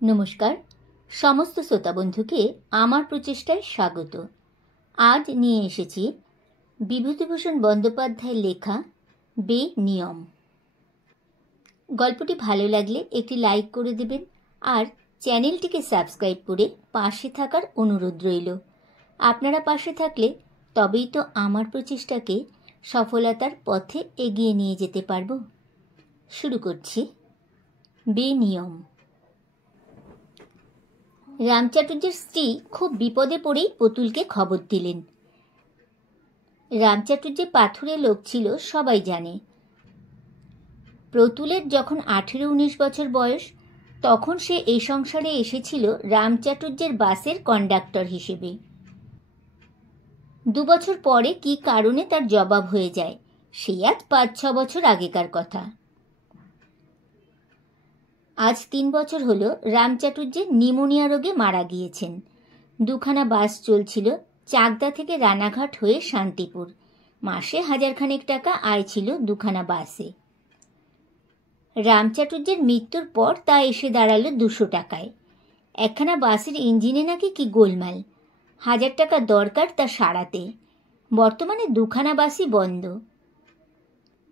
নমস্কার সমস্ত শ্রোতা বন্ধুকে আমার প্রচেষ্টায় স্বাগত। আজ নিয়ে এসেছি বিভূতিভূষণ বন্দ্যোপাধ্যায়ের লেখা বেনিয়ম। গল্পটি ভালো লাগলে একটি লাইক করে দেবেন আর চ্যানেলটিকে সাবস্ক্রাইব করে পাশে থাকার অনুরোধ রইল। আপনারা পাশে থাকলে তবেই তো আমার প্রচেষ্টাকে সফলতার পথে এগিয়ে নিয়ে যেতে পারব। শুরু করছি। বেনিয়ম। রামচাটুর্যের স্ত্রী খুব বিপদে পড়েই প্রতুলকে খবর দিলেন। রামচাটুর্য পাথুরে লোক ছিল, সবাই জানে। প্রতুলের যখন 18-19 বছর বয়স, তখন সে এই সংসারে এসেছিল রামচাটুর্যের বাসের কন্ডাক্টর হিসেবে। 2 বছর পরে কি কারণে তার জবাব হয়ে যায়, সেই আজ 5-6 বছর আগেকার কথা। আজ 3 বছর হলো রামচাটুর্য নিউমোনিয়া রোগে মারা গিয়েছেন। 2খানা বাস চলছিল, চাকদা থেকে রানাঘাট হয়ে শান্তিপুর। মাসে 1000 খানেক টাকা আয় ছিল 2খানা বাসে। রামচাটুর্যের মৃত্যুর পর তা এসে দাঁড়ালো 200 টাকায়। একখানা বাসের ইঞ্জিনে নাকি কি গোলমাল, 1000 টাকা দরকার তা সারাতে। বর্তমানে 2খানা বাসই বন্ধ।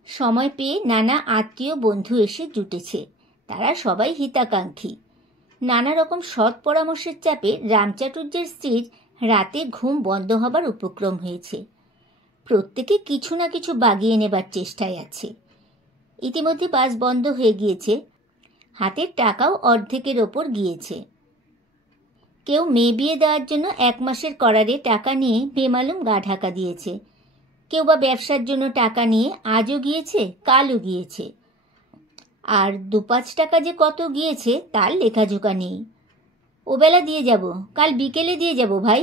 সময় পেয়ে নানা আত্মীয় বন্ধু এসে জুটেছে। তারা সবাই হিতাকাঙ্ক্ষী। নানা রকম সৎ পরামর্শের চাপে রামচাটুর্যের স্ত্রীর রাতে ঘুম বন্ধ হবার উপক্রম হয়েছে। প্রত্যেকে কিছু না কিছু বাগিয়ে নেবার চেষ্টায় আছে। ইতিমধ্যে বাস বন্ধ হয়ে গিয়েছে, হাতের টাকাও অর্ধেকের ওপর গিয়েছে। কেউ মেয়ে বিয়ে দেওয়ার জন্য 1 মাসের করারে টাকা নিয়ে বেমালুম গা ঢাকা দিয়েছে। কেউ বা ব্যবসার জন্য টাকা নিয়ে আজও গিয়েছে, কালও গিয়েছে। আর 2-5 টাকা যে কত গিয়েছে তার লেখাজোখা নেই। ওবেলা দিয়ে যাব, কাল বিকেলে দিয়ে যাব ভাই,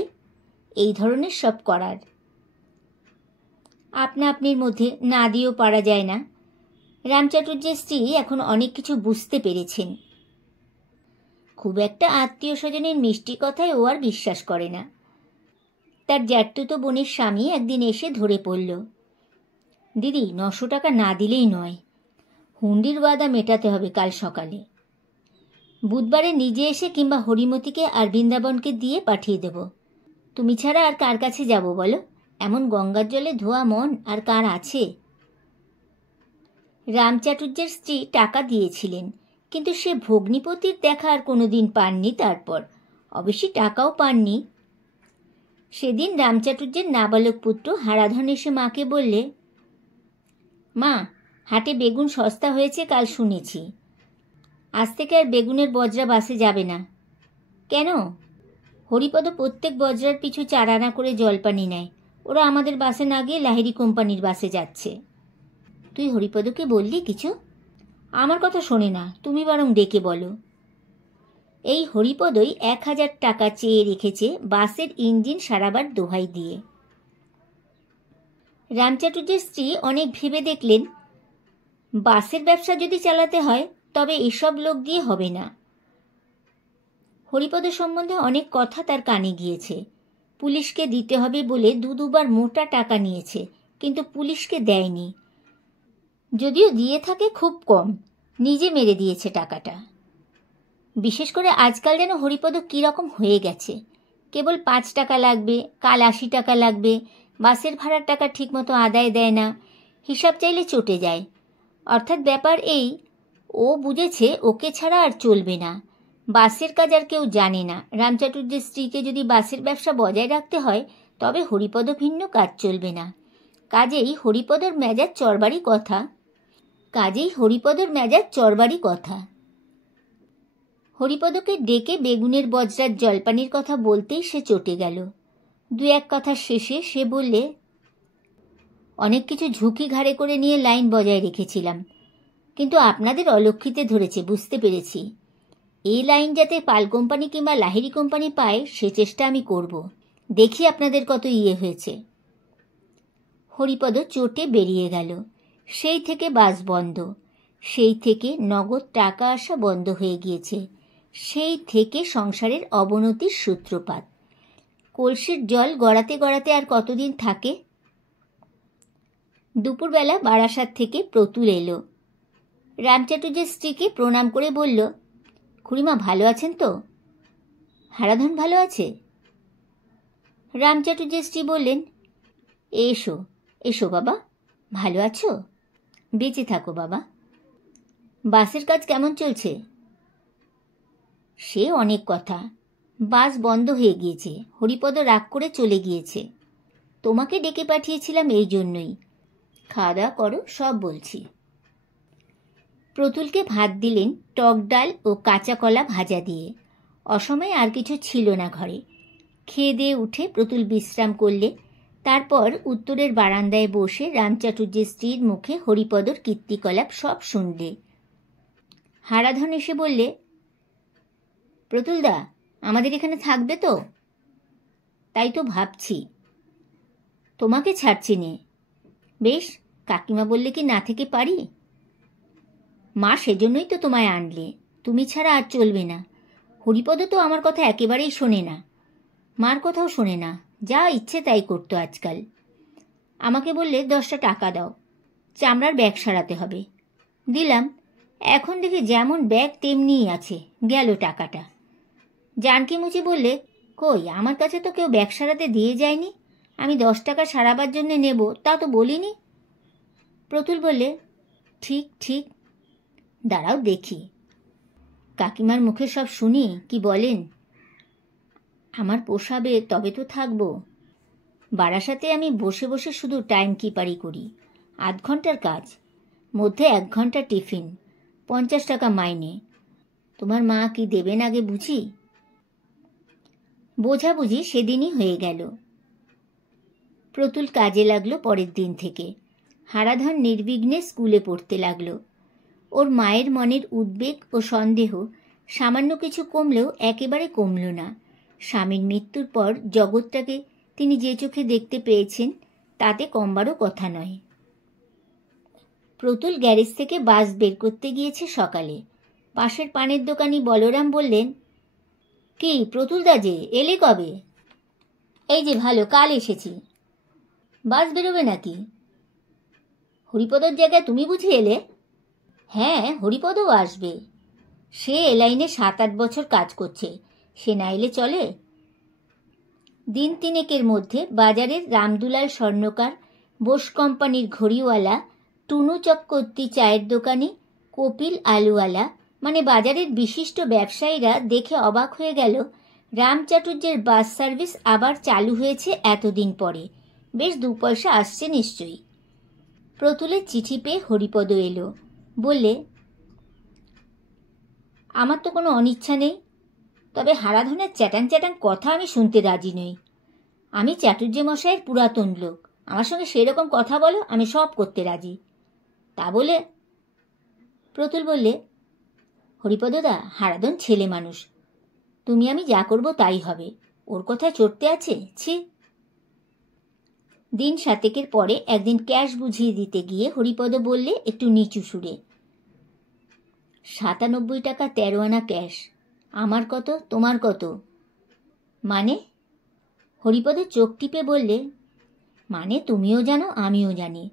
এই ধরনের সব করার। আপনা আপনির মধ্যে না দিয়েও পারা যায় না। রামচাটুর্যের স্ত্রী এখন অনেক কিছু বুঝতে পেরেছেন। খুব একটা আত্মীয় স্বজনের মিষ্টি কথায় ও আর বিশ্বাস করে না। তার জ্যাঠতুতো বোনের স্বামী একদিন এসে ধরে পড়ল। দিদি, 900 টাকা না দিলেই নয়, হুন্ডির ওয়াদা মেটাতে হবে কাল সকালে। বুধবারে নিজে এসে কিংবা হরিমতিকে আর বৃন্দাবনকে দিয়ে পাঠিয়ে দেব। তুমি ছাড়া আর কার কাছে যাব বলো? এমন গঙ্গার জলে ধোয়া মন আর কার আছে? রামচাটুর্যের স্ত্রী টাকা দিয়েছিলেন, কিন্তু সে ভগ্নিপতির দেখা আর কোনোদিন পাননি। তারপর অবশ্যই টাকাও পাননি। সেদিন রামচাটুর্যের নাবালক পুত্র হারাধন এসে মাকে বললে, মা, হাটে বেগুন সস্তা হয়েছে কাল শুনেছি। আজ থেকে আর বেগুনের বজরা বাসে যাবে না। কেন? হরিপদ প্রত্যেক বজরার পিছু 4 আনা করে জলপানি নেয়। ওরা আমাদের বাসে না গিয়ে লাহিড়ী কোম্পানির বাসে যাচ্ছে। তুই হরিপদকে বললি কিছু? আমার কথা শোনে না, তুমি বরং ডেকে বলো। এই হরিপদই 1000 টাকা চেয়ে রেখেছে বাসের ইঞ্জিন সারাবার দোহাই দিয়ে। রামচাটুর্যের স্ত্রী অনেক ভেবে দেখলেন, বাসের ব্যবসা যদি চালাতে হয় তবে এসব লোক দিয়ে হবে না। হরিপদ সম্বন্ধে অনেক কথা তার কানে গিয়েছে। পুলিশকে দিতে হবে বলে 2-2বার মোটা টাকা নিয়েছে, কিন্তু পুলিশকে দেয়নি। যদিও দিয়ে থাকে খুব কম, নিজে মেরে দিয়েছে টাকাটা। বিশেষ করে আজকাল যেন হরিপদ কীরকম হয়ে গেছে। কেবল 5 টাকা লাগবে, কাল 80 টাকা লাগবে, বাসের ভাড়ার টাকা ঠিকমতো আদায় দেয় না, হিসাব চাইলে চটে যায়। অর্থাৎ ব্যাপার এই, ও বুঝেছে ওকে ছাড়া আর চলবে না। বাসের কাজ আর কেউ জানে না। রামচাটুর্যের স্ত্রীকে যদি বাসের ব্যবসা বজায় রাখতে হয় তবে হরিপদ ভিন্ন কাজ চলবে না। কাজেই হরিপদর মেজাজ চড়বারই কথা। হরিপদকে ডেকে বেগুনের বজরার জলপানির কথা বলতেই সে চটে গেল। 2-1 কথা শেষে সে বললে, অনেক কিছু ঝুঁকি ঘাড়ে করে নিয়ে লাইন বজায় রেখেছিলাম, কিন্তু আপনাদের অলক্ষিতে ধরেছে, বুঝতে পেরেছি। এই লাইন যাতে পাল কোম্পানি কিংবা লাহিড়ী কোম্পানি পায় সে চেষ্টা আমি করব। দেখি আপনাদের কত হয়েছে। হরিপদ চটে বেরিয়ে গেল। সেই থেকে বাস বন্ধ, সেই থেকে নগদ টাকা আসা বন্ধ হয়ে গিয়েছে, সেই থেকে সংসারের অবনতির সূত্রপাত। কলসির জল গড়াতে গড়াতে আর কতদিন থাকে? দুপুরবেলা বারাসাত থেকে প্রতুল এলো। রামচাটুর্যের স্ত্রীকে প্রণাম করে বলল, খুড়িমা ভালো আছেন তো? হারাধন ভালো আছে? রাম চাটুর্যের স্ত্রী বললেন, এসো এসো বাবা, ভালো আছো? বেঁচে থাকো বাবা। বাসের কাজ কেমন চলছে? সে অনেক কথা, বাস বন্ধ হয়ে গিয়েছে, হরিপদ রাগ করে চলে গিয়েছে। তোমাকে ডেকে পাঠিয়েছিলাম এই জন্যই। খাওয়া দাওয়া করো, সব বলছি। প্রতুলকে ভাত দিলেন টক ডাল ও কাঁচা কলা ভাজা দিয়ে। অসময়ে আর কিছু ছিল না ঘরে। খেয়ে দিয়ে উঠে প্রতুল বিশ্রাম করলে। তারপর উত্তরের বারান্দায় বসে রামচাটুর্যের স্ত্রীর মুখে হরিপদর কীর্তিকলাপ সব শুনলে। হারাধন এসে বললে, প্রতুলদা আমাদের এখানে থাকবে তো? তাই তো ভাবছি, তোমাকে ছাড়ছি নে। বেশ, কাকিমা বললে কি না থেকে পারি? মা সেজন্যই তো তোমায় আনলে, তুমি ছাড়া আর চলবে না। হরিপদ তো আমার কথা একেবারেই শোনে না, মার কথাও শোনে না, যা ইচ্ছে তাই করতো আজকাল। আমাকে বললে 10টা টাকা দাও, চামড়ার ব্যাগ সারাতে হবে। দিলাম, এখন দেখি যেমন ব্যাগ তেমনিই আছে, গেল টাকাটা। জানকি মুচি বললে, কই, আমার কাছে তো কেউ ব্যাগ সারাতে দিয়ে যায়নি, আমি 10 টাকা সারাবার জন্যে নেব তা তো বলিনি। প্রতুল বললে, ঠিক ঠিক, দাঁড়াও দেখি। কাকিমার মুখে সব শুনি কি বলেন। আমার পোষাবে তবে তো থাকবো। বারাসাতে আমি বসে বসে শুধু টাইম কিপারি করি, 8 ঘন্টার কাজ, মধ্যে 1 ঘন্টা টিফিন, 50 টাকা মাইনে। তোমার মা কি দেবেন আগে বুঝি? বোঝাবুঝি সেদিনই হয়ে গেল। প্রতুল কাজে লাগলো পরের দিন থেকে। হারাধন নির্বিঘ্নে স্কুলে পড়তে লাগলো। ওর মায়ের মনের উদ্বেগ ও সন্দেহ সামান্য কিছু কমলেও একেবারে কমল না। স্বামীর মৃত্যুর পর জগৎটাকে তিনি যে চোখে দেখতে পেয়েছেন তাতে কমবারও কথা নয়। প্রতুল গ্যারেজ থেকে বাস বের করতে গিয়েছে সকালে। পাশের পানের দোকানি বলরাম বললেন, কি প্রতুলদা যে, এলে কবে? এই যে ভালো, কাল এসেছি। বাস বেরোবে নাকি? হরিপদর জায়গায় তুমি বুঝি এলে? হ্যাঁ, হরিপদও আসবে। সে এ লাইনে 7-8 বছর কাজ করছে, সে না এলে চলে? দিন 3 মধ্যে বাজারের রামদুলাল স্বর্ণকার, বোস কোম্পানির ঘড়িওয়ালা, টুনু চক্রবর্তী চায়ের দোকানি, কপিল আলুওয়ালা, মানে বাজারের বিশিষ্ট ব্যবসায়ীরা দেখে অবাক হয়ে গেল রাম চাটুর্যের বাস সার্ভিস আবার চালু হয়েছে এতদিন পরে। বেশ 2 পয়সা আসছে নিশ্চয়ই। প্রতুলের চিঠি পেয়ে হরিপদ এলো। বললে, আমার তো কোনো অনিচ্ছা নেই, তবে হারাধনের চ্যাটাং চ্যাটাং কথা আমি শুনতে রাজি নই। আমি চাটুর্য মশাইয়ের পুরাতন লোক, আমার সঙ্গে সেরকম কথা বলো, আমি সব করতে রাজি। তা বলে প্রতুল বললে, হরিপদদা, হারাধন ছেলে মানুষ, তুমি আমি যা করব তাই হবে, ওর কথায় চড়তে আছে? ছি। দিন 7 পরে একদিন ক্যাশ বুঝিয়ে দিতে গিয়ে হরিপদ বললে একটু নিচু সুরে, 97 টাকা 13 আনা ক্যাশ। আমার কত, তোমার কত? মানে? হরিপদ চোখ টিপে বললে, মানে তুমিও জানো আমিও জানি।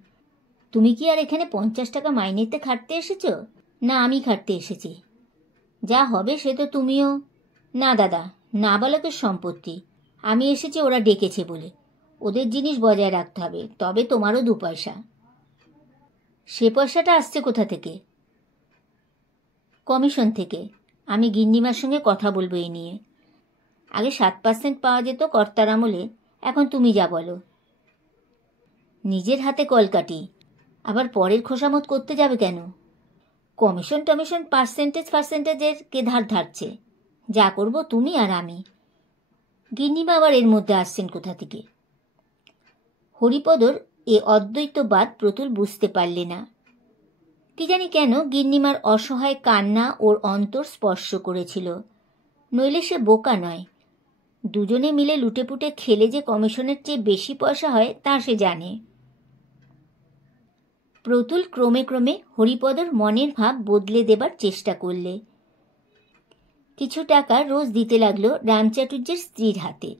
তুমি কি আর এখানে 50 টাকা মাইনেতে খাটতে এসেছ? না আমি খাটতে এসেছি। যা হবে সে তো তুমিও। না দাদা, নাবালকের সম্পত্তি, আমি এসেছি ওরা ডেকেছে বলে, ওদের জিনিস বজায় রাখতে হবে, তবে তোমারও 2 পয়সা। সে পয়সাটা আসছে কোথা থেকে? কমিশন থেকে। আমি গিন্নিমার সঙ্গে কথা বলবো এই নিয়ে। আগে 7% পাওয়া যেত কর্তার আমলে, এখন তুমি যা বলো। নিজের হাতে কলকাটি, আবার পরের খোসামত করতে যাবে কেন? কমিশন টমিশন পার্সেন্টেজের কে ধার ধারছে? যা করব তুমি আর আমি। গিন্নিমা আবার এর মধ্যে আসছেন কোথা থেকে? হরিপদর এ অদ্বৈতবাদ প্রতুল বুঝতে পারলে না। কি জানি কেন গিন্নিমার অসহায় কান্না ওর অন্তর স্পর্শ করেছিল। নইলে সে বোকা নয়, দুজনে মিলে লুটেপুটে খেলে যে কমিশনের চেয়ে বেশি পয়সা হয় তা সে জানে। প্রতুল ক্রমে ক্রমে হরিপদর মনের ভাব বদলে দেবার চেষ্টা করলে। কিছু টাকা রোজ দিতে লাগলো রামচাটুর্যের স্ত্রীর হাতে।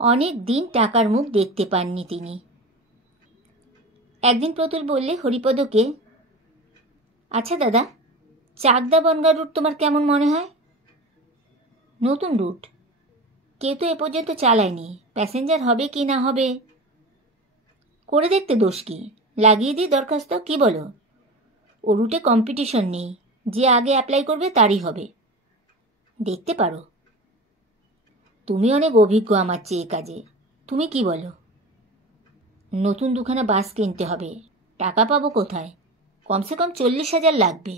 অনেক দিন টাকার মুখ দেখতে পাননি তিনি। একদিন প্রতুল বললে হরিপদকে, আচ্ছা দাদা, চাকদা বনগা রুট তোমার কেমন মনে হয়? নতুন রুট, কেউ তো এ পর্যন্ত চালায়নি। প্যাসেঞ্জার হবে কি না হবে করে দেখতে দোষ কি? লাগিয়ে দিই দরখাস্ত, কি বলো? ও রুটে কম্পিটিশন নেই, যে আগে অ্যাপ্লাই করবে তারই হবে। দেখতে পারো, তুমি অনেক অভিজ্ঞ আমার চেয়ে কাজে। তুমি কি বলো? নতুন দুখানা বাস কিনতে হবে, টাকা পাবো কোথায়? কমসে কম 40,000 লাগবে।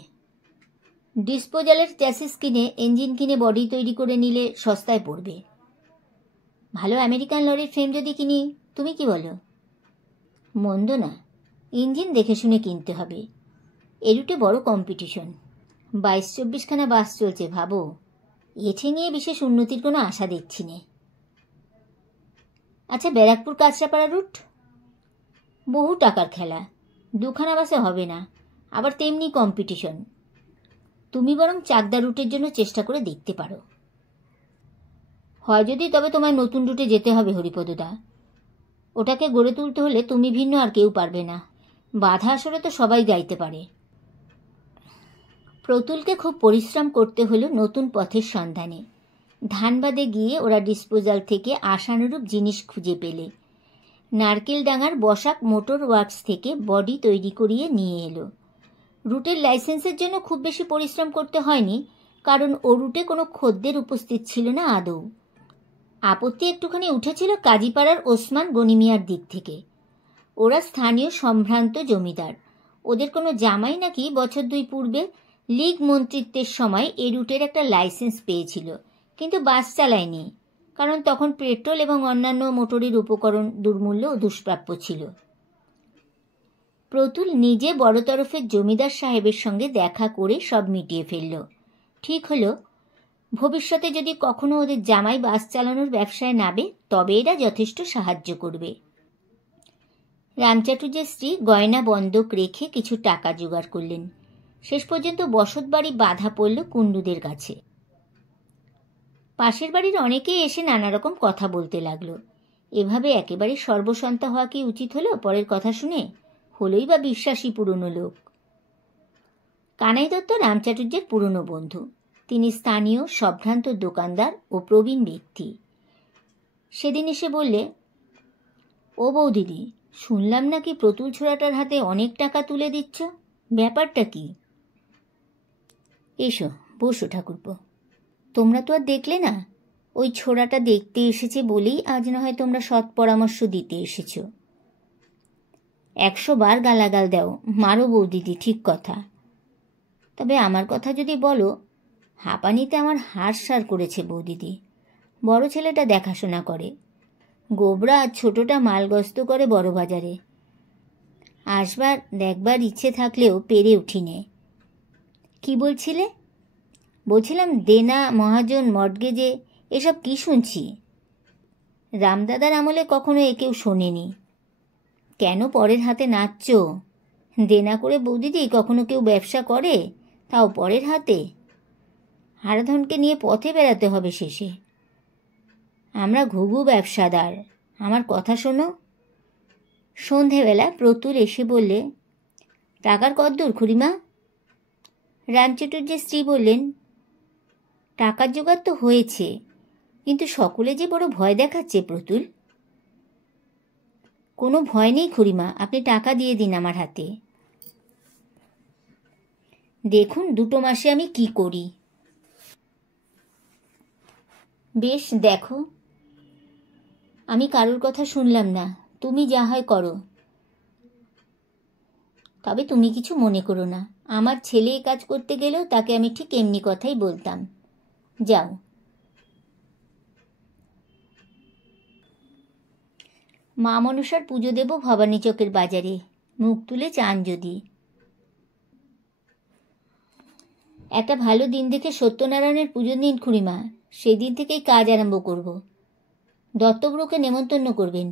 ডিসপোজালের চ্যাসিস কিনে, ইঞ্জিন কিনে বডি তৈরি করে নিলে সস্তায় পড়বে। ভালো আমেরিকান লরির ফ্রেম যদি কিনি, তুমি কি বলো? মন্দ না, ইঞ্জিন দেখে শুনে কিনতে হবে। এ রুটে বড় কম্পিটিশন, 22-24খানা বাস চলছে, ভাবো। এ ঠেঙিয়ে বিশেষ উন্নতির কোনো আশা দেখছি নে। আচ্ছা, ব্যারাকপুর কাঁচরাপাড়া রুট? বহু টাকার খেলা, দুখানা বাসে হবে না, আবার তেমনি কম্পিটিশন। তুমি বরং চাকদা রুটের জন্য চেষ্টা করে দেখতে পারো। হয় যদি, তবে তোমায় নতুন রুটে যেতে হবে হরিপদদা। ওটাকে গড়ে তুলতে হলে তুমি ভিন্ন আর কেউ পারবে না। বাধা আসরে তো সবাই গাইতে পারে। প্রতুলকে খুব পরিশ্রম করতে হলো নতুন পথের সন্ধানে। ধানবাদে গিয়ে ওরা ডিসপোজাল থেকে আশানুরূপ জিনিস খুঁজে পেলে। নারকেলডাঙ্গার বসাক মোটর ওয়ার্কস থেকে বডি তৈরি করিয়ে নিয়ে এলো। রুটের লাইসেন্সের জন্য খুব বেশি পরিশ্রম করতে হয়নি, কারণ ও রুটে কোনো খদ্দের উপস্থিত ছিল না আদৌ। আপত্তি একটুখানি উঠেছিল কাজীপাড়ার ওসমান গনিমিয়ার দিক থেকে। ওরা স্থানীয় সম্ভ্রান্ত জমিদার। ওদের কোনো জামাই নাকি বছর 2 পূর্বে লীগ মন্ত্রিত্বের সময় এ রুটের একটা লাইসেন্স পেয়েছিল, কিন্তু বাস চালায়নি, কারণ তখন পেট্রোল এবং অন্যান্য মোটরের উপকরণ দুর্মূল্য ও দুষ্প্রাপ্য ছিল। প্রতুল নিজে বড় তরফের জমিদার সাহেবের সঙ্গে দেখা করে সব মিটিয়ে ফেলল। ঠিক হলো, ভবিষ্যতে যদি কখনো ওদের জামাই বাস চালানোর ব্যবসায় নাবে, তবে এরা যথেষ্ট সাহায্য করবে। রামচাটুর্যের স্ত্রী গয়না বন্ধক রেখে কিছু টাকা জোগাড় করলেন। শেষ পর্যন্ত বসতবাড়ি বাধা পড়ল কুণ্ডুদের কাছে। পাশের বাড়ির অনেকেই এসে নানা রকম কথা বলতে লাগলো। এভাবে একেবারে সর্বসন্তা হওয়া কি উচিত হলো পরের কথা শুনে? হলোই বা বিশ্বাসী পুরনো লোক। কানাই দত্ত রামচাটুর্যের পুরনো বন্ধু। তিনি স্থানীয় সম্ভ্রান্ত দোকানদার ও প্রবীণ ব্যক্তি। সেদিন এসে বললে, ও বৌদিদি, শুনলাম নাকি প্রতুল ছোড়াটার হাতে অনেক টাকা তুলে দিচ্ছ, ব্যাপারটা কি? এসো, বসো ঠাকুরপো। তোমরা তো আর দেখলে না, ওই ছোড়াটা দেখতে এসেছে বলেই আজ না হয় তোমরা সৎ পরামর্শ দিতে এসেছ। 100 বার গালাগাল দাও, মারো বৌদিদি, ঠিক কথা। তবে আমার কথা যদি বলো, হাঁপানিতে আমার হাড়সার করেছে বৌদিদি। বড় ছেলেটা দেখাশোনা করে, গোবরা আর ছোটটা মালগস্ত করে বড় বাজারে। আসবার দেখবার ইচ্ছে থাকলেও পেরে উঠিনে। কি বলছিলে? বলছিলাম, দেনা, মহাজন, মর্টগেজে এসব কি শুনছি? রামদাদার আমলে কখনো এ কেউ শোনেনি। কেন পরের হাতে নাচছ? দেনা করে বৌদিদি কখনো কেউ ব্যবসা করে, তাও পরের হাতে? হারাধনকে নিয়ে পথে বেড়াতে হবে শেষে। আমরা ঘুঘু ব্যবসাদার, আমার কথা শোনো। সন্ধেবেলা প্রতুল এসে বললে, টাকার কদ্দূর খুড়িমা? রামচাটুর্যের স্ত্রী বললেন, টাকার জোগাড় তো হয়েছে, কিন্তু সকলে যে বড় ভয় দেখাচ্ছে প্রতুল। কোনো ভয় নেই খুড়িমা, আপনি টাকা দিয়ে দিন আমার হাতে। দেখুন 2 মাসে আমি কি করি। বেশ, দেখো, আমি কারোর কথা শুনলাম না, তুমি যা হয় করো। তবে তুমি কিছু মনে করো না, আমার ছেলে এ কাজ করতে গেলেও তাকে আমি ঠিক এমনি কথাই বলতাম। যাও। মা মনসার পুজো দেব ভবানী চকের বাজারে, মুখ তুলে চান যদি। একটা ভালো দিন দেখে সত্যনারায়ণের পুজো দিন খুড়িমা, সেদিন থেকেই কাজ আরম্ভ করব। দত্তব্রুকে নেমন্তন্ন করবেন।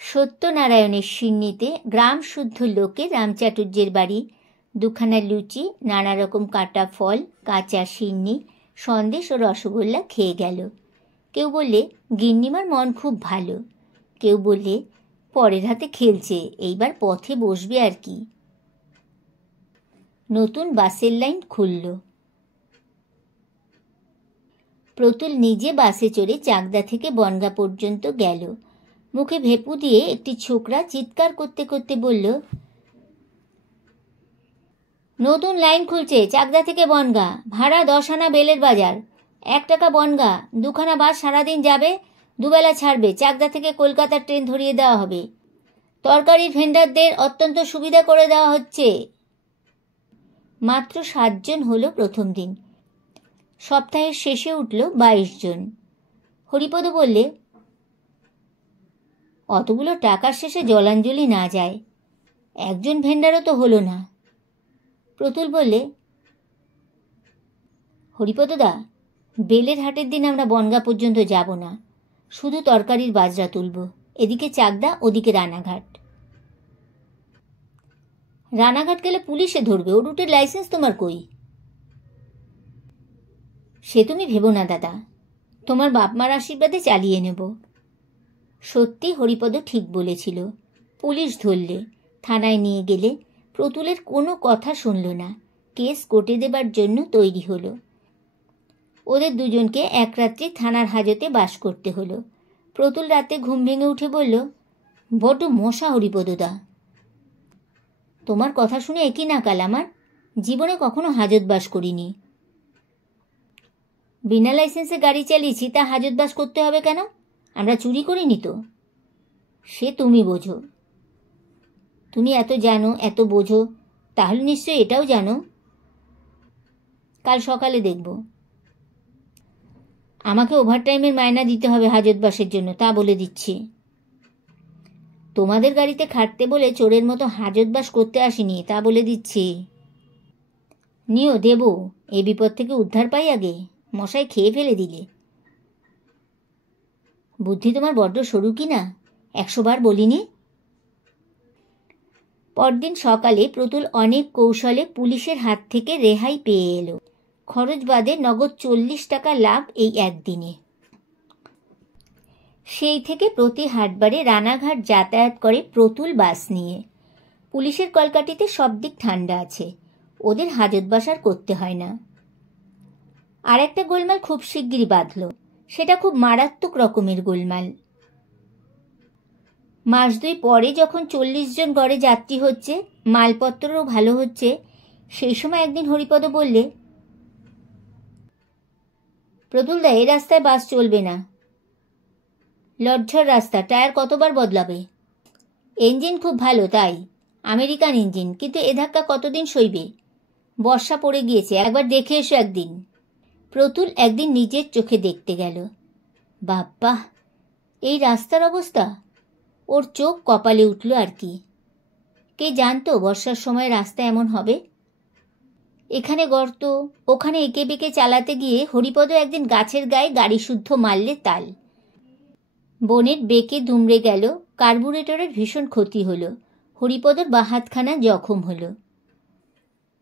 সত্যনারায়ণের সিন্নিতে গ্রাম শুদ্ধ লোকে রামচাটুর্যের বাড়ি 2খানা লুচি, নানা রকম কাটা ফল, কাঁচা সিন্নি, সন্দেশ ও রসগোল্লা খেয়ে গেল। কেউ বললে গিন্নিমার মন খুব ভালো, কেউ বললে পরের হাতে খেলছে, এইবার পথে বসবে আর কি। নতুন বাসের লাইন খুলল। প্রতুল নিজে বাসে চড়ে চাকদা থেকে বনগাঁ পর্যন্ত গেল। মুখে ভেপু দিয়ে একটি ছোকরা চিৎকার করতে করতে বলল, নতুন লাইন খুলছে চাকদা থেকে বনগাঁ, ভাড়া 10 আনা বেলের বাজার, 1 টাকা বনগাঁ, 2খানা বাস সারাদিন যাবে, দুবেলা ছাড়বে, চাকদা থেকে কলকাতার ট্রেন ধরিয়ে দেওয়া হবে, তরকারির ভেন্ডারদের অত্যন্ত সুবিধা করে দেওয়া হচ্ছে। মাত্র 7 জন হলো প্রথম দিন, সপ্তাহের শেষে উঠল 22 জন। হরিপদ বললে, অতগুলো টাকার শেষে জলাঞ্জলি না যায়, একজন ভেন্ডারও তো হলো না। প্রতুল বললে, হরিপদদা, বেলের হাটের দিন আমরা বনগাঁ পর্যন্ত যাব না, শুধু তরকারির বাজরা তুলব, এদিকে চাকদা ওদিকে রানাঘাট। রানাঘাট গেলে পুলিশে ধরবে, ও রুটের লাইসেন্স তোমার কই? সে তুমি ভেবো না দাদা, তোমার বাপমার আশীর্বাদে চালিয়ে নেব। সত্যি হরিপদ ঠিক বলেছিল। পুলিশ ধরলে, থানায় নিয়ে গেলে প্রতুলের কোনো কথা শুনল না, কেস কোর্টে দেবার জন্য তৈরি হলো। ওদের দুজনকে এক রাত্রি থানার হাজতে বাস করতে হলো। প্রতুল রাতে ঘুম ভেঙে উঠে বলল, বড্ড মশা হরিপদদা। তোমার কথা শুনে একই নাকাল আমার, জীবনে কখনো হাজতবাস করিনি। বিনা লাইসেন্সে গাড়ি চালিয়েছি, তা হাজতবাস করতে হবে কেন? আমরা চুরি করিনি তো। সে তুমি বোঝো, তুমি এত জানো, এত বোঝো, তাহলে নিশ্চয়ই এটাও জানো। কাল সকালে দেখব। আমাকে ওভারটাইমের মায়না দিতে হবে হাজতবাসের জন্য, তা বলে দিচ্ছি। তোমাদের গাড়িতে খাটতে বলে চোরের মতো হাজতবাস করতে আসিনি, তা বলে দিচ্ছি। নিও, দেব, এই বিপদ থেকে উদ্ধার পাই আগে, মশাই খেয়ে ফেলে দিলে। বুদ্ধি তোমার বড্ড সরু কি না, 100 বার বলিনি। পরদিন সকালে প্রতুল অনেক কৌশলে পুলিশের হাত থেকে রেহাই পেয়ে এলো। খরচ বাদে নগদ 40 টাকা লাভ এই একদিনে। সেই থেকে প্রতি হাটবারে রানাঘাট যাতায়াত করে প্রতুল বাস নিয়ে। পুলিশের কলকাঠিতে সব দিক ঠান্ডা আছে, ওদের হাজতবাস আর করতে হয় না। আর একটা গোলমাল খুব শিগগিরই বাঁধল, সেটা খুব মারাত্মক রকমের গোলমাল। মাস 2 পরে যখন 40 জন গড়ে যাত্রী হচ্ছে, মালপত্রও ভালো হচ্ছে, সেই সময় একদিন হরিপদ বললে, প্রতুলদা, এই রাস্তায় বাস চলবে না, লজ্জার রাস্তা, টায়ার কতবার বদলাবে? ইঞ্জিন খুব ভালো, তাই আমেরিকান ইঞ্জিন, কিন্তু এ ধাক্কা কতদিন সইবে? বর্ষা পড়ে গিয়েছে, একবার দেখে এসো একদিন। প্রতুল একদিন নিজের চোখে দেখতে গেল। বাপ্পা, এই রাস্তার অবস্থা! ওর চোখ কপালে উঠল আর কি। কে জানতো বর্ষার সময় রাস্তা এমন হবে? এখানে গর্ত, ওখানে এঁকে বেঁকে চালাতে গিয়ে হরিপদ একদিন গাছের গায়ে গাড়ি শুদ্ধ মারলে তাল। বনেট বেঁকে দুমড়ে গেল, কার্বুরেটরের ভীষণ ক্ষতি হলো, হরিপদর বাঁ হাতখানা জখম হলো।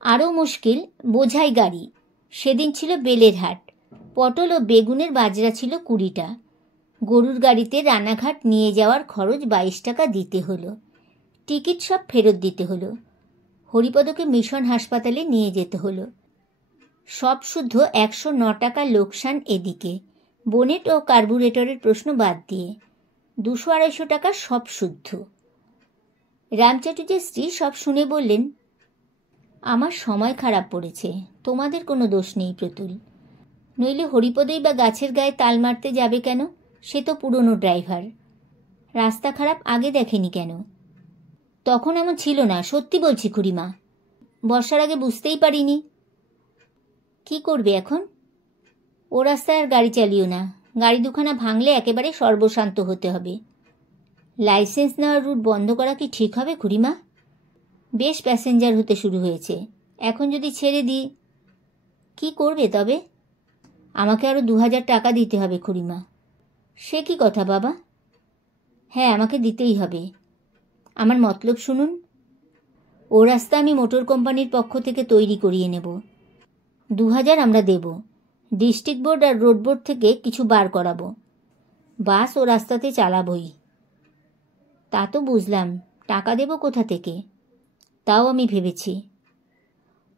আরও মুশকিল, বোঝাই গাড়ি। সেদিন ছিল বেলের হাট, পটল ও বেগুনের বাজরা ছিল 20টা। গরুর গাড়িতে রানাঘাট নিয়ে যাওয়ার খরচ 22 টাকা দিতে হলো। টিকিট সব ফেরত দিতে হলো। হরিপদকে মিশন হাসপাতালে নিয়ে যেতে হলো। সব শুদ্ধ 109 টাকা লোকসান এদিকে, বোনেট ও কার্বুরেটরের প্রশ্ন বাদ দিয়ে 200-250 টাকা সব শুদ্ধ। রামচাটুজের স্ত্রী সব শুনে বললেন, আমার সময় খারাপ পড়েছে, তোমাদের কোনো দোষ নেই প্রতুল। নইলে হরিপদই বা গাছের গায়ে তাল মারতে যাবে কেন? সে তো পুরনো ড্রাইভার, রাস্তা খারাপ আগে দেখেনি কেন? তখন এমন ছিল না, সত্যি বলছি খুড়িমা, বর্ষার আগে বুঝতেই পারিনি। কি করবে এখন? ও রাস্তায় আর গাড়ি চালিও না, গাড়ি 2খানা ভাঙলে একেবারে সর্বশান্ত হতে হবে। লাইসেন্স নেওয়ার রুট বন্ধ করা কি ঠিক হবে খুড়িমা? বেশ প্যাসেঞ্জার হতে শুরু হয়েছে, এখন যদি ছেড়ে দিই। কি করবে তবে? আমাকে আরও 2000 টাকা দিতে হবে খুড়িমা। সে কি কথা বাবা? হ্যাঁ, আমাকে দিতেই হবে। আমার মতলব শুনুন, ও রাস্তা আমি মোটর কোম্পানির পক্ষ থেকে তৈরি করিয়ে নেব। 2000 আমরা দেব, ডিস্ট্রিক্ট বোর্ড আর রোড বোর্ড থেকে কিছু বার করাবো। বাস ও রাস্তাতে চালাবই। তা তো বুঝলাম, টাকা দেব কোথা থেকে? তাও আমি ভেবেছি,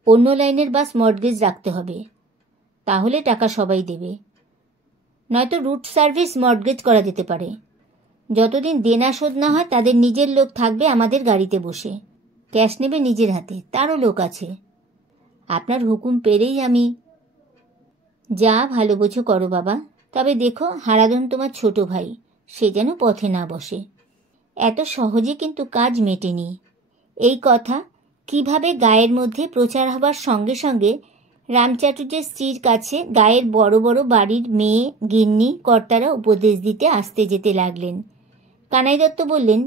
অন্য লাইনের বাস মর্টগেজ রাখতে হবে, তাহলে টাকা সবাই দেবে। নয়তো রুট সার্ভিস মর্টগেজ করা যেতে পারে। যতদিন দেনা শোধ না হয় তাদের নিজের লোক থাকবে আমাদের গাড়িতে বসে, ক্যাশ নেবে নিজের হাতে, তারও লোক আছে। আপনার হুকুম পেলেই আমি। যা ভালো বোঝো করো বাবা, তবে দেখো হারাধন তোমার ছোট ভাই, সে যেন পথে না বসে। এত সহজে কিন্তু কাজ মেটেনি। এই কথা কিভাবে গায়ের মধ্যে প্রচার হবার সঙ্গে সঙ্গে রামচাটুর্যের স্ত্রীর কাছে গায়ের বড় বড় বাড়ির মেয়ে, গিন্নি, কর্তারা উপদেশ দিতে আসতে যেতে লাগলেন। কানাই দত্ত বললেন,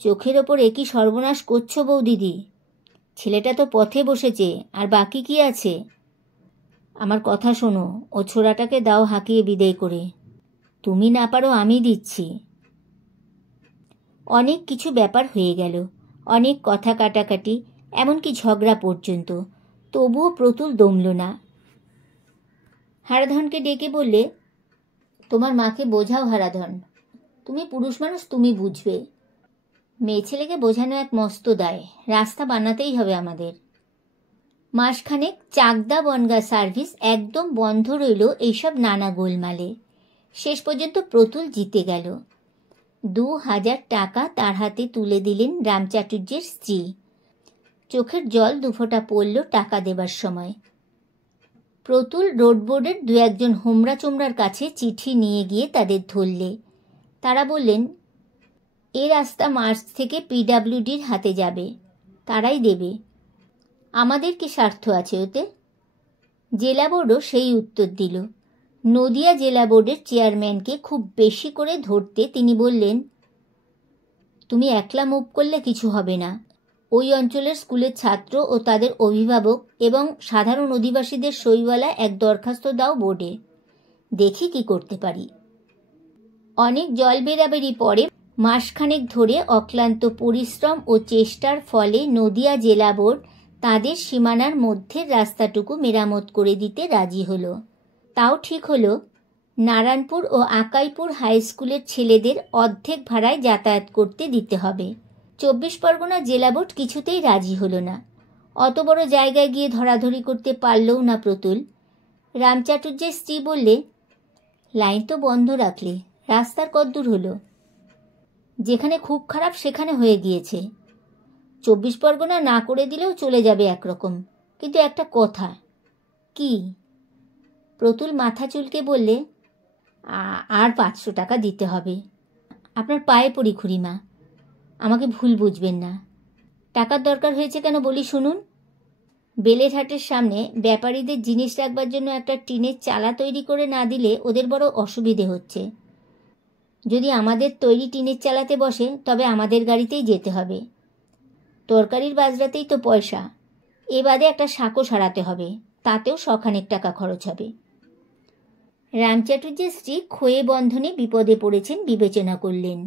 চোখের ওপর একই সর্বনাশ করছো বৌদিদি, ছেলেটা তো পথে বসেছে, আর বাকি কি আছে? আমার কথা শোনো, ও ছোড়াটাকে দাও হাঁকিয়ে বিদায় করে। তুমি না পারো আমি দিচ্ছি। অনেক কিছু ব্যাপার হয়ে গেল, অনেক কথা কাটাকাটি, এমনকি ঝগড়া পর্যন্ত। তবুও প্রতুল দমল না। হারাধনকে ডেকে বললে, তোমার মাকে বোঝাও হারাধন, তুমি পুরুষ মানুষ, তুমি বুঝবে। মেয়ে ছেলেকে বোঝানো এক মস্ত দায়, রাস্তা বানাতেই হবে আমাদের। মাসখানেক চাকদা বনগা সার্ভিস একদম বন্ধ রইল এইসব নানা গোলমালে। শেষ পর্যন্ত প্রতুল জিতে গেল। 2000 টাকা তার হাতে তুলে দিলেন রামচাটুর্যের স্ত্রী। চোখের জল দুফোঁটা পড়ল টাকা দেবার সময়। প্রতুল রোডবোর্ডের 2-1 হোমরা চোমরার কাছে চিঠি নিয়ে গিয়ে তাদের ধরলে। তারা বললেন, এ রাস্তা মার্চ থেকে পিডাব্লিউডির হাতে যাবে, তারাই দেবে। আমাদের কি স্বার্থ আছে ওতে? জেলা বোর্ডও সেই উত্তর দিল। নদিয়া জেলা বোর্ডের চেয়ারম্যানকে খুব বেশি করে ধরতে তিনি বললেন, তুমি একলা মুভ করলে কিছু হবে না। ওই অঞ্চলের স্কুলের ছাত্র ও তাদের অভিভাবক এবং সাধারণ অধিবাসীদের সইওয়ালা এক দরখাস্ত দাও বোর্ডে, দেখি কি করতে পারি। অনেক জল বেরাবেরি পরে মাসখানেক ধরে অক্লান্ত পরিশ্রম ও চেষ্টার ফলে নদিয়া জেলা বোর্ড তাদের সীমানার মধ্যের রাস্তাটুকু মেরামত করে দিতে রাজি হলো। তাও ঠিক হলো, নারায়ণপুর ও আকাইপুর হাই স্কুলের ছেলেদের অর্ধেক ভাড়ায় যাতায়াত করতে দিতে হবে। 24 পরগনা জেলা বোর্ড কিছুতেই রাজি হলো না। অত বড় জায়গায় গিয়ে ধরাধরি করতে পারলও না প্রতুল। রামচাটুর্যের স্ত্রী বললে, লাইন তো বন্ধ রাখলে, রাস্তার কদ্দূর হলো? যেখানে খুব খারাপ সেখানে হয়ে গিয়েছে। 24 পরগনা না করে দিলেও চলে যাবে একরকম, কিন্তু একটা কথা। কি? প্রতুল মাথা চুলকে বললে, আর 500 টাকা দিতে হবে। আপনার পায়ে পড়ি খুড়িমা, আমাকে ভুল বুঝবেন না। টাকার দরকার হয়েছে কেন বলি শুনুন। বেলেরহাটের সামনে ব্যাপারীদের জিনিস রাখবার জন্য একটা টিনের চালা তৈরি করে না দিলে ওদের বড় অসুবিধে হচ্ছে। যদি আমাদের তৈরি টিনের চালাতে বসে তবে আমাদের গাড়িতেই যেতে হবে। তরকারির বাজরাতেই তো পয়সা, এ বাদে একটা সাঁকো সারাতে হবে, তাতেও 100 টাকা খরচ হবে। রামচাটুর্যের স্ত্রী ক্ষয়ে বন্ধনে বিপদে পড়েছেন বিবেচনা করলেন।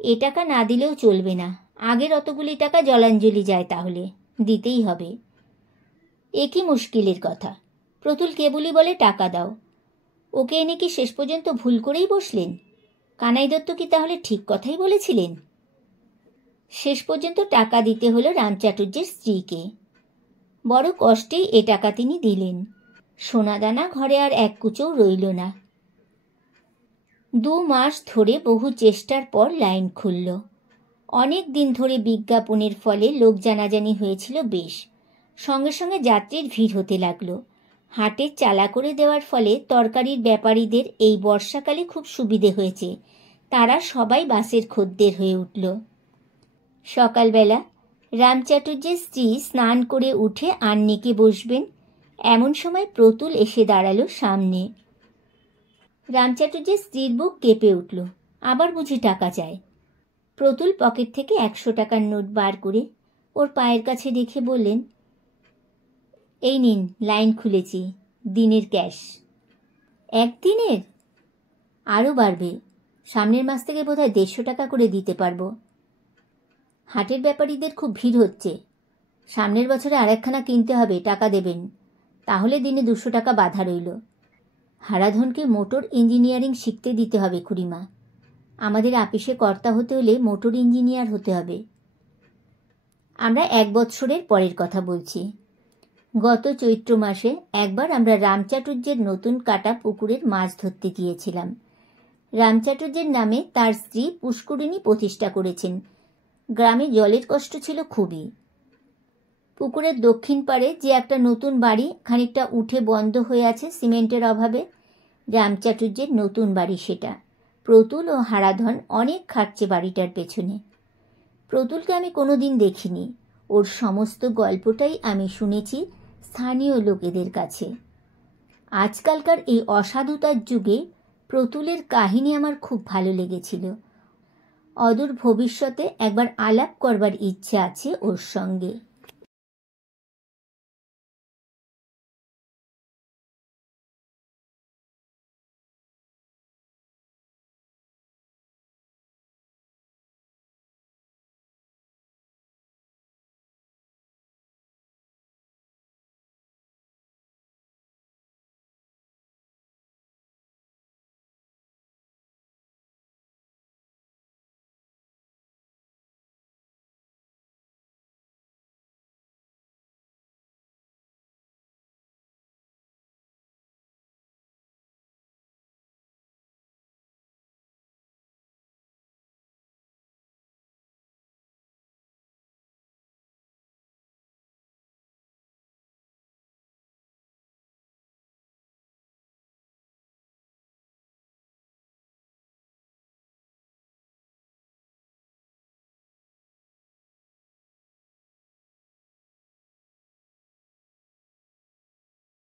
এ টাকা না দিলেও চলবে না, আগের অতগুলি টাকা জলাঞ্জলি যায়, তাহলে দিতেই হবে। এ কি মুশকিলের কথা। প্রতুল কেবলই বলে টাকা দাও, ওকে এনে কি শেষ পর্যন্ত ভুল করেই বসলেন? কানাই দত্ত কি তাহলে ঠিক কথাই বলেছিলেন? শেষ পর্যন্ত টাকা দিতে হলো রামচাটুর্যের স্ত্রীকে। বড় কষ্টেই এ টাকা তিনি দিলেন। সোনাদানা ঘরে আর এক কুচোও রইল না। 2 মাস ধরে বহু চেষ্টার পর লাইন খুলল। অনেক দিন ধরে বিজ্ঞাপনের ফলে লোক জানাজানি হয়েছিল বেশ। সঙ্গে সঙ্গে যাত্রীর ভিড় হতে লাগলো। হাটের চালা করে দেওয়ার ফলে তরকারির ব্যাপারীদের এই বর্ষাকালে খুব সুবিধে হয়েছে। তারা সবাই বাসের খদ্দের হয়ে উঠল। সকালবেলা রামচাটুর্যের স্ত্রী স্নান করে উঠে আন্নিকে বসবেন, এমন সময় প্রতুল এসে দাঁড়ালো সামনে। রামচাটুর্যের স্ত্রীর বুক কেঁপে উঠল। আবার বুঝি টাকা চায়? প্রতুল পকেট থেকে 100 টাকার নোট বার করে ওর পায়ের কাছে রেখে বললেন, এই নিন, লাইন খুলেছি, দিনের ক্যাশ। 1 দিনের? আরও বাড়বে, সামনের মাস থেকে বোধহয় 150 টাকা করে দিতে পারবো। হাটের ব্যাপারীদের খুব ভিড় হচ্ছে, সামনের বছরে আরেকখানা কিনতে হবে, টাকা দেবেন, তাহলে দিনে 200 টাকা বাধা রইল। হারাধনকে মোটর ইঞ্জিনিয়ারিং শিখতে দিতে হবে খুড়িমা। আমাদের আপিসে কর্তা হতে হলে মোটর ইঞ্জিনিয়ার হতে হবে। আমরা 1 বৎসরের পরের কথা বলছি। গত চৈত্র মাসে একবার আমরা রামচাটুর্যের নতুন কাটা পুকুরের মাছ ধরতে গিয়েছিলাম। রামচাটুর্যের নামে তার স্ত্রী পুষ্করিণী প্রতিষ্ঠা করেছেন। গ্রামে জলের কষ্ট ছিল খুবই। পুকুরের দক্ষিণ পাড়ে যে একটা নতুন বাড়ি খানিকটা উঠে বন্ধ হয়ে আছে সিমেন্টের অভাবে, রামচাটুর্যের নতুন বাড়ি সেটা। প্রতুল ও হারাধন অনেক খাটছে বাড়িটার পেছনে। প্রতুলকে আমি কোনোদিন দেখিনি, ওর সমস্ত গল্পটাই আমি শুনেছি স্থানীয় লোকেদের কাছে। আজকালকার এই অসাধুতার যুগে প্রতুলের কাহিনী আমার খুব ভালো লেগেছিল। অদূর ভবিষ্যতে একবার আলাপ করবার ইচ্ছে আছে ওর সঙ্গে।